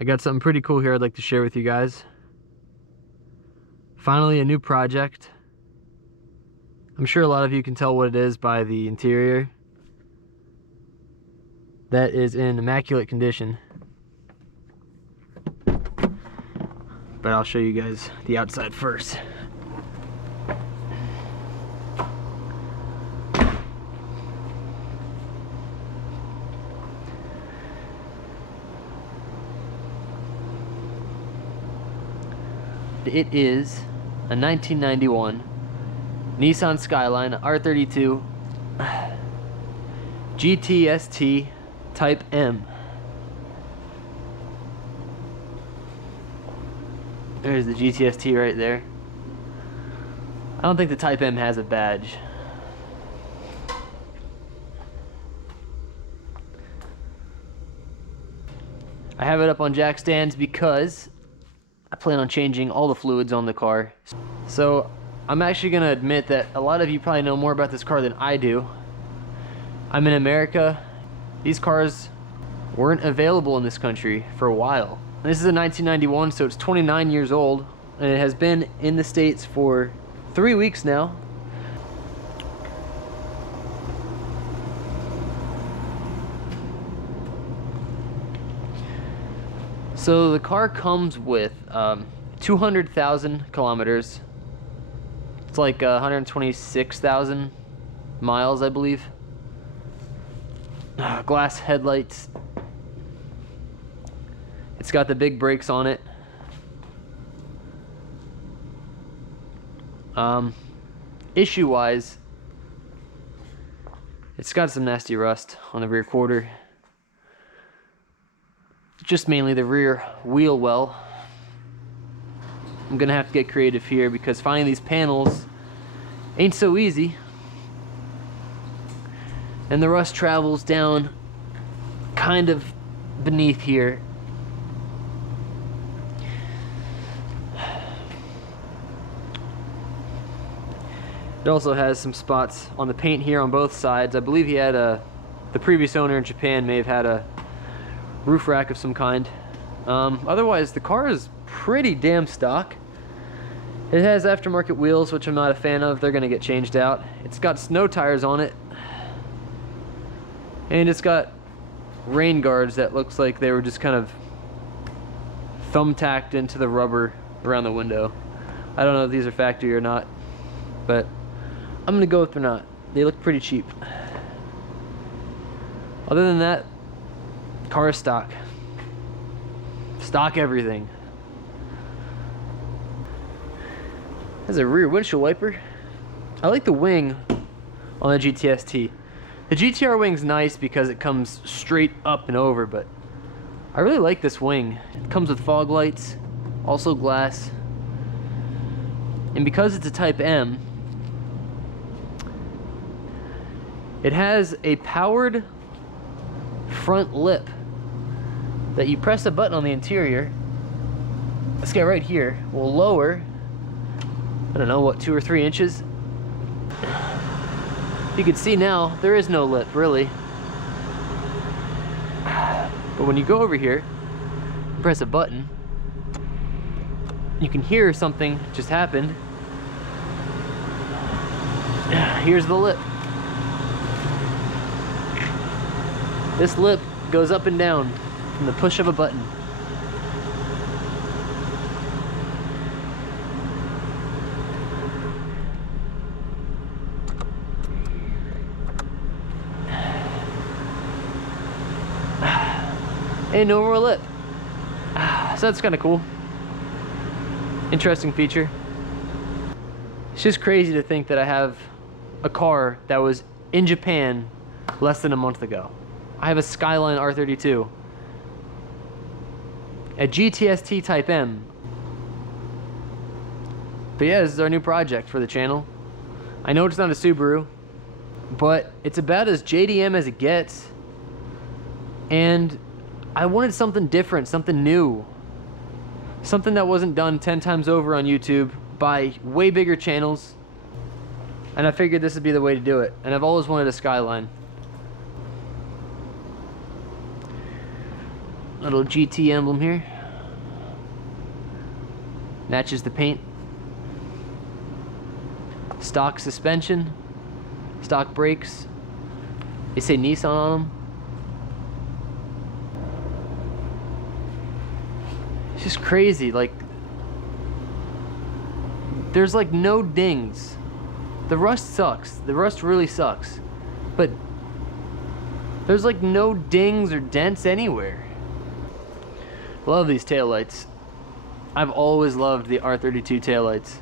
I got something pretty cool here I'd like to share with you guys. Finally, a new project. I'm sure a lot of you can tell what it is by the interior. That is in immaculate condition. But I'll show you guys the outside first. It is a 1991 Nissan Skyline R32 GTST Type M. There's the GTST right there. I don't think the Type M has a badge. I have it up on jack stands because I plan on changing all the fluids on the car. So I'm actually gonna admit that a lot of you probably know more about this car than I do. I'm in America. These cars weren't available in this country for a while. This is a 1991, so it's 29 years old, and it has been in the States for 3 weeks now. So the car comes with 200,000 kilometers. It's like 126,000 miles, I believe. Glass headlights. It's got the big brakes on it. Issue-wise, it's got some nasty rust on the rear quarter. Just mainly the rear wheel well. I'm gonna have to get creative here because finding these panels ain't so easy. And the rust travels down kind of beneath here. It also has some spots on the paint here on both sides. I believe he had the previous owner in Japan may have had a roof rack of some kind. Otherwise, the car is pretty damn stock. It has aftermarket wheels, which I'm not a fan of. They're gonna get changed out. It's got snow tires on it. And it's got rain guards that looks like they were just kind of thumbtacked into the rubber around the window. I don't know if these are factory or not, but I'm gonna go with they're not. They look pretty cheap. Other than that, car is stock. Stock everything. Has a rear windshield wiper. I like the wing on the GTST. The GTR wing's nice because it comes straight up and over, but I really like this wing. It comes with fog lights, also glass. And because it's a Type M, it has a powered front lip that you press a button on the interior. This guy right here will lower, I don't know, what, 2 or 3 inches. You can see now there is no lip really, but when you go over here and press a button, you can hear something just happened. Here's the lip. This lip goes up and down from the push of a button. And no more lip. So that's kind of cool. Interesting feature. It's just crazy to think that I have a car that was in Japan less than a month ago. I have a Skyline R32, a GTST Type M. But yeah, this is our new project for the channel. I know it's not a Subaru, but it's about as JDM as it gets. And I wanted something different, something new. Something that wasn't done 10 times over on YouTube by way bigger channels. And I figured this would be the way to do it. And I've always wanted a Skyline. Little GT emblem here. Matches the paint. Stock suspension. Stock brakes. They say Nissan on them. It's just crazy. Like, there's like no dings. The rust sucks. The rust really sucks. But there's like no dings or dents anywhere. Love these taillights. I've always loved the R32 taillights.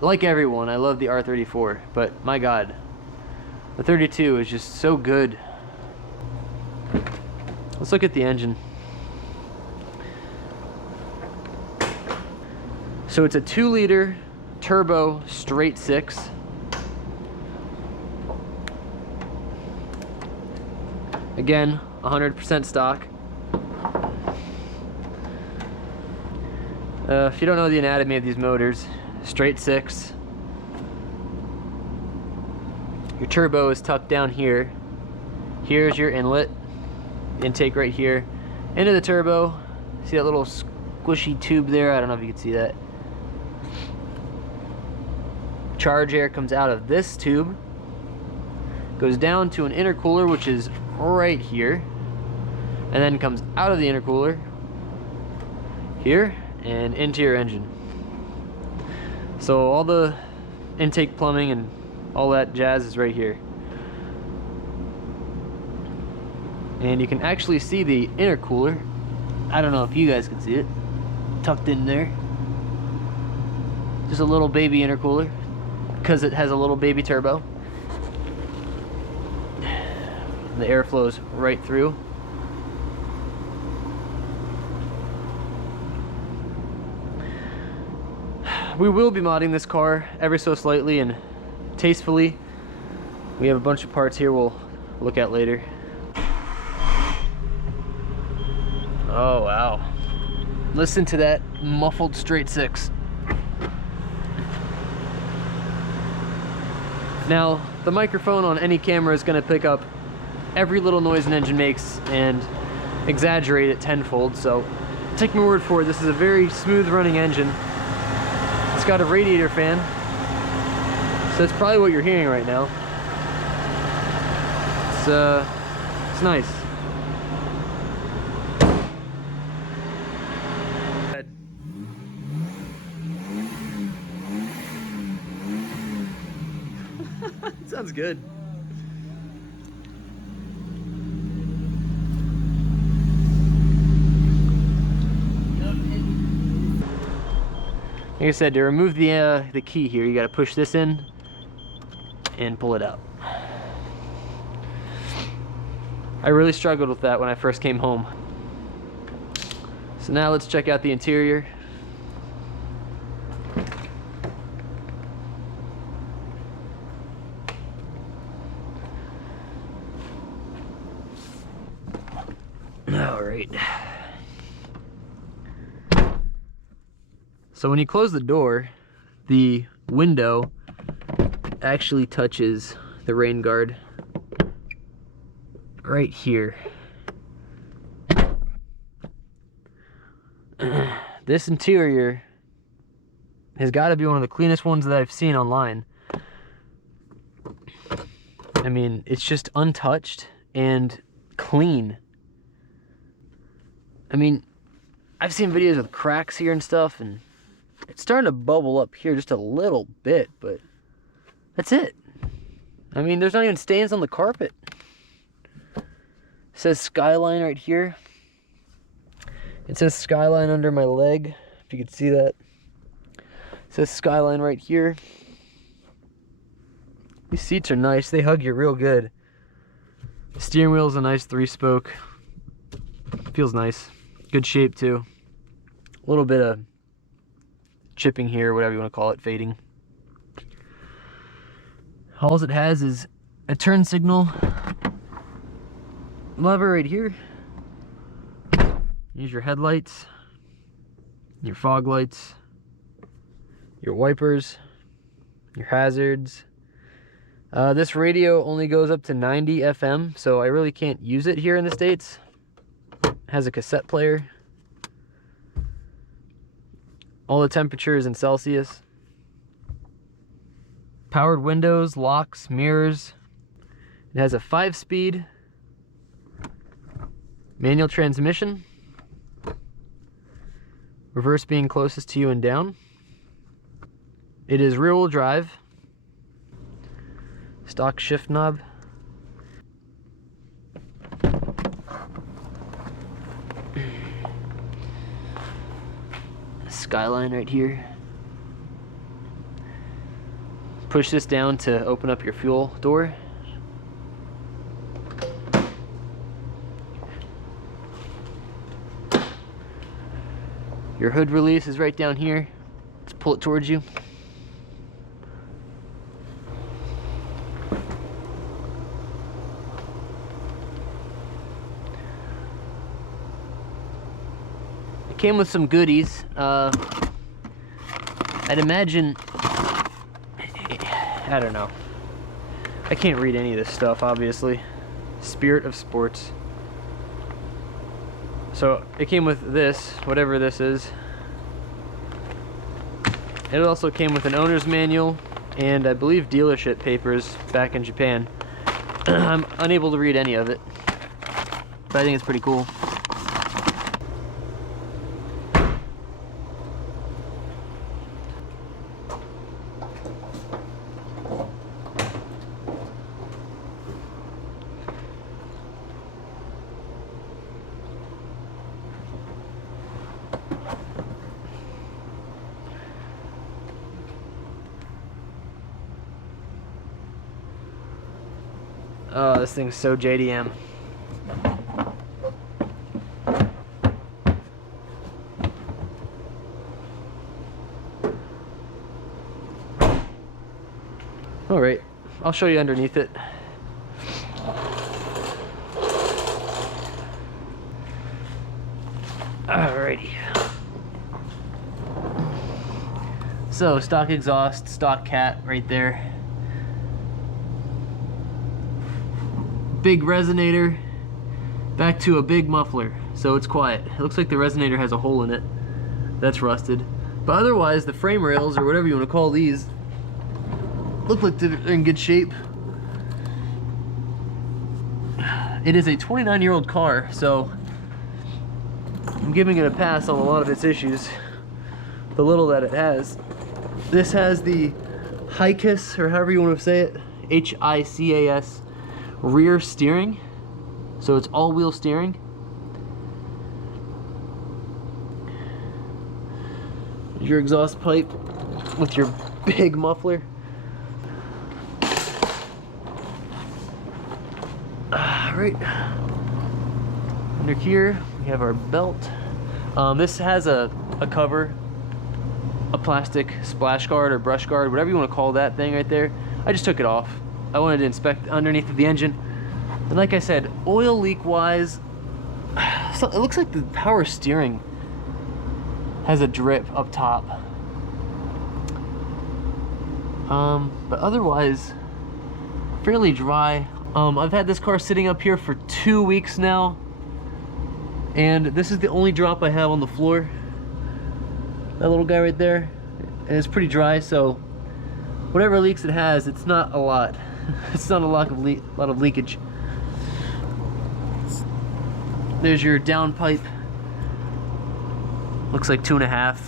Like everyone, I love the R34, but my God, the 32 is just so good. Let's look at the engine. So it's a 2-liter turbo straight 6. Again, 100% stock. If you don't know the anatomy of these motors, straight 6. Your turbo is tucked down here. Here's your inlet, intake right here. Into the turbo, see that little squishy tube there? I don't know if you can see that. Charge air comes out of this tube, goes down to an intercooler, which is right here, and then comes out of the intercooler here and into your engine. So all the intake plumbing and all that jazz is right here. And you can actually see the intercooler. I don't know if you guys can see it. Tucked in there. Just a little baby intercooler, because it has a little baby turbo. The air flows right through. We will be modding this car ever so slightly and tastefully. We have a bunch of parts here we'll look at later. Oh wow. Listen to that muffled straight 6. Now, the microphone on any camera is going to pick up every little noise an engine makes and exaggerate it tenfold, so take my word for it, this is a very smooth running engine. It's got a radiator fan, so that's probably what you're hearing right now. It's nice. It sounds good. Like I said, to remove the key here, you got to push this in and pull it out. I really struggled with that when I first came home. So now let's check out the interior. All right. So when you close the door, the window actually touches the rain guard right here. This interior has got to be one of the cleanest ones that I've seen online. I mean, it's just untouched and clean. I mean, I've seen videos with cracks here and stuff, and it's starting to bubble up here just a little bit, but that's it. I mean, there's not even stains on the carpet. It says Skyline right here. It says Skyline under my leg, if you could see that. It says Skyline right here. These seats are nice. They hug you real good. The steering wheel's a nice 3-spoke. Feels nice. Good shape too. A little bit of chipping here, whatever you want to call it, fading. All it has is a turn signal lever right here. Use your headlights, your fog lights, your wipers, your hazards. This radio only goes up to 90 FM, so I really can't use it here in the States. has a cassette player. All the temperatures in Celsius. Powered windows, locks, mirrors. It has a 5-speed manual transmission. Reverse being closest to you and down. It is rear-wheel drive. Stock shift knob. Skyline right here. Push this down to open up your fuel door. Your hood release is right down here. Let's pull it towards you. It came with some goodies. I'd imagine, I don't know. I can't read any of this stuff, obviously. Spirit of Sports. So it came with this, whatever this is. It also came with an owner's manual and I believe dealership papers back in Japan. I'm unable to read any of it, but I think it's pretty cool. Oh, this thing's so JDM. Alright, I'll show you underneath it. Alrighty. So, stock exhaust, stock cat right there. Big resonator, back to a big muffler, so it's quiet. It looks like the resonator has a hole in it. That's rusted. But otherwise, the frame rails, or whatever you want to call these, look like they're in good shape. It is a 29-year-old car, so I'm giving it a pass on a lot of its issues. The little that it has. This has the HICAS, or however you want to say it, HICAS rear steering, so it's all-wheel steering. Your exhaust pipe with your big muffler. Right under here we have our belt. This has a cover, a plastic splash guard or brush guard, whatever you want to call that thing right there. I just took it off. I wanted to inspect underneath of the engine. And like I said, oil leak wise, so it looks like the power steering has a drip up top. But otherwise, fairly dry. I've had this car sitting up here for 2 weeks now, and this is the only drop I have on the floor. That little guy right there, and it's pretty dry, so whatever leaks it has, it's not a lot. It's not a lot of leakage. There's your downpipe. Looks like 2.5,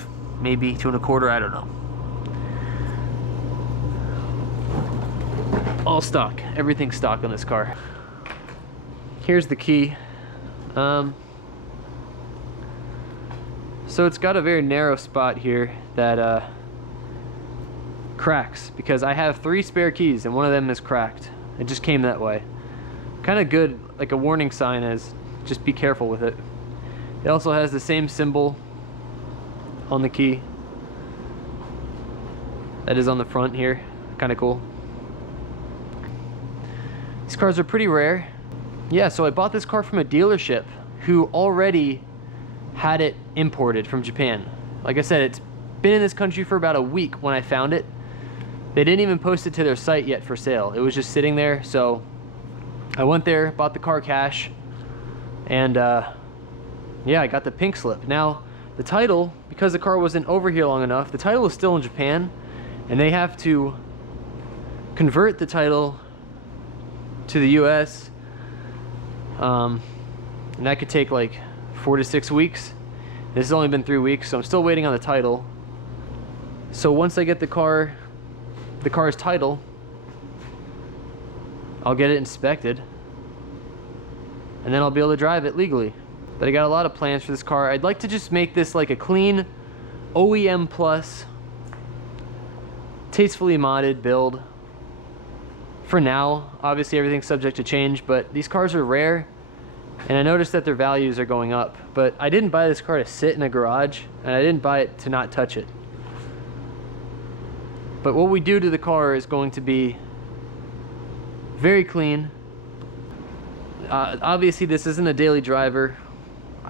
maybe 2 1/4, I don't know. All stock, everything's stock on this car. Here's the key. So it's got a very narrow spot here that cracks, because I have 3 spare keys and one of them is cracked. It just came that way. Kind of good, like a warning sign is just be careful with it. It also has the same symbol on the key that is on the front here. Kind of cool. These cars are pretty rare. Yeah, so I bought this car from a dealership who already had it imported from Japan. Like I said, it's been in this country for about a week when I found it. They didn't even post it to their site yet for sale. It was just sitting there, so I went there, bought the car cash, and Yeah, I got the pink slip. Now, the title, because the car wasn't over here long enough, the title is still in Japan, and they have to convert the title to the US, and that could take like 4 to 6 weeks. This has only been 3 weeks, so I'm still waiting on the title. So once I get the car's title, I'll get it inspected, and then I'll be able to drive it legally. But I got a lot of plans for this car. I'd like to just make this like a clean OEM plus, tastefully modded build. For now, obviously everything's subject to change, but these cars are rare, and I noticed that their values are going up. But I didn't buy this car to sit in a garage, and I didn't buy it to not touch it. But what we do to the car is going to be very clean. Obviously this isn't a daily driver.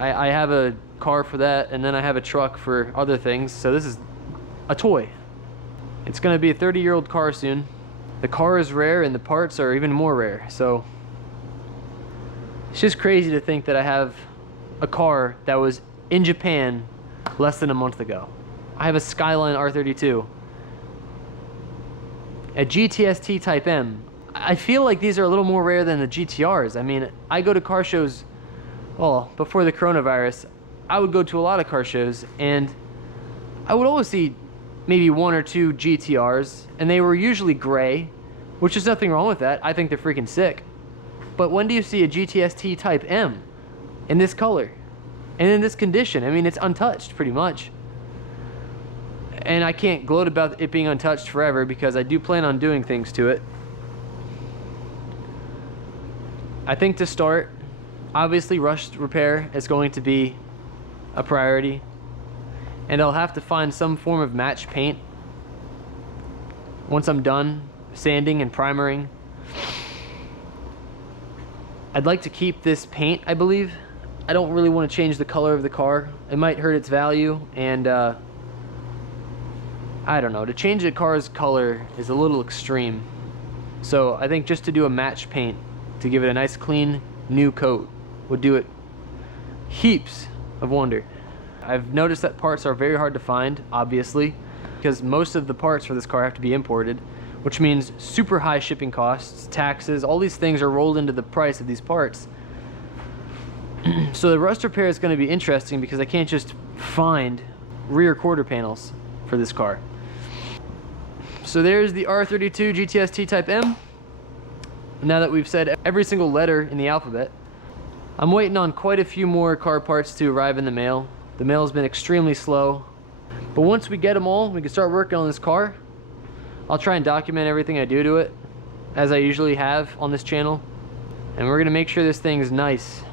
I have a car for that, and then I have a truck for other things, so this is a toy. It's going to be a 30-year-old car soon. The car is rare, and the parts are even more rare, so it's just crazy to think that I have a car that was in Japan less than a month ago. I have a Skyline R32, a GTST Type M. I feel like these are a little more rare than the GTRs. I mean, I go to car shows, well, before the coronavirus, I would go to a lot of car shows, and I would always see maybe 1 or 2 GTRs, and they were usually gray, which is nothing wrong with that. I think they're freaking sick. But when do you see a GTST Type M in this color and in this condition? I mean, it's untouched pretty much. And I can't gloat about it being untouched forever, because I do plan on doing things to it. I think to start, obviously rust repair is going to be a priority, and I'll have to find some form of match paint once I'm done sanding and primering. I'd like to keep this paint, I believe. I don't really want to change the color of the car. It might hurt its value, and I don't know, to change a car's color is a little extreme. So I think just to do a match paint, to give it a nice clean new coat, would do it heaps of wonder. I've noticed that parts are very hard to find, obviously, because most of the parts for this car have to be imported, which means super high shipping costs, taxes, all these things are rolled into the price of these parts. So the rust repair is going to be interesting, because I can't just find rear quarter panels for this car. So there's the R32 GTST Type M. Now that we've said every single letter in the alphabet, I'm waiting on quite a few more car parts to arrive in the mail. The mail's been extremely slow, but once we get them all, we can start working on this car. I'll try and document everything I do to it, as I usually have on this channel, and we're gonna make sure this thing is nice